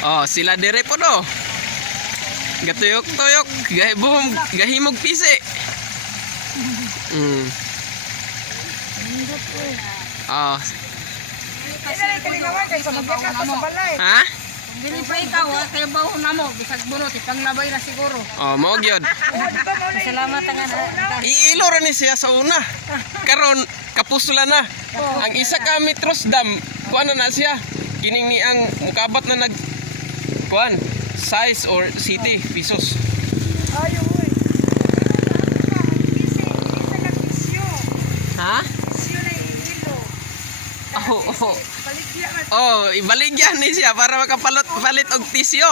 Oh, sila dire po do. Gatuyok-tuyok, gahimog pisi. Oh. Ha? Dili pa ikaw, kaya baho na mo, bisag bunot, ipanglabay na siguro. Oh, mo gyud. Salamat nga na. Iilo ra ni siya sa una. Karon kapusula na. Ang isa ka Metros Dam, kuan na siya. Kining ni ang mukabat na nag kuan size or city pesos. Ayo oy. Ha? Oh, ibaligyan ni siya para palit og tisyo.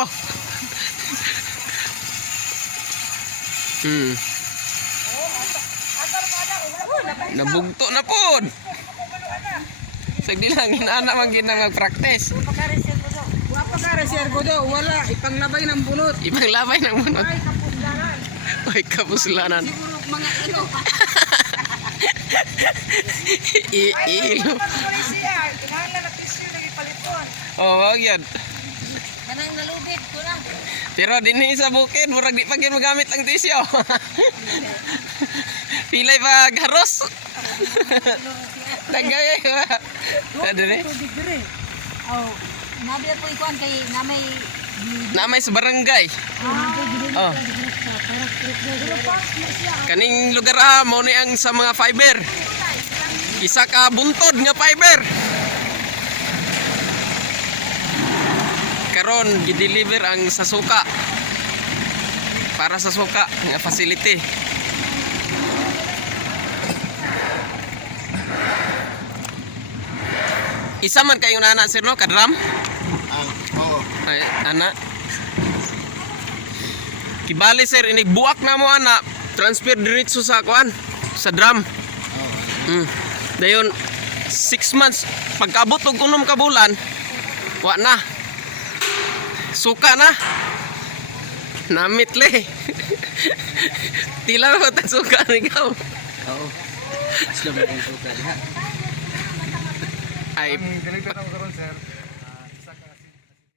Nabugto na pod. Sagdi lang inaana man ginang mag-practice. Wa pa ka reserve ko do, wala ipanglabay ng bunot. Ipanglabay ng bunot. Ay kapuslanan. Ay kapuslanan. Siguro mga ilo. Ilo. Oh, wag yan. Kanang nalubit ko lang. Pero dinhi sa bukid, murag di pa gyud magamit ang tisyo. Pilay pa garos. Tagay ba? Adere. Oh, nabi po ikuan kay Namay sa barangay. Oh. Kaning lugar mo ni ang sa mga fiber. Isa ka buntod nga fiber. Karon gi-deliver ang sa suka. Para sa suka nga facility. Isa man kayo na anak sir no kadram? Oo. Ay anak. Kibali sir inigbuak na mo anak. Transfer diretso sa kuan sa drum. Dayon 6 months pagkaabot og 6 ka bulan wa na. Suka na. Namit le. Tila na ta suka ni ikaw. Oo. Isla ba yung suka diha? Ay Galing na ako karon sir.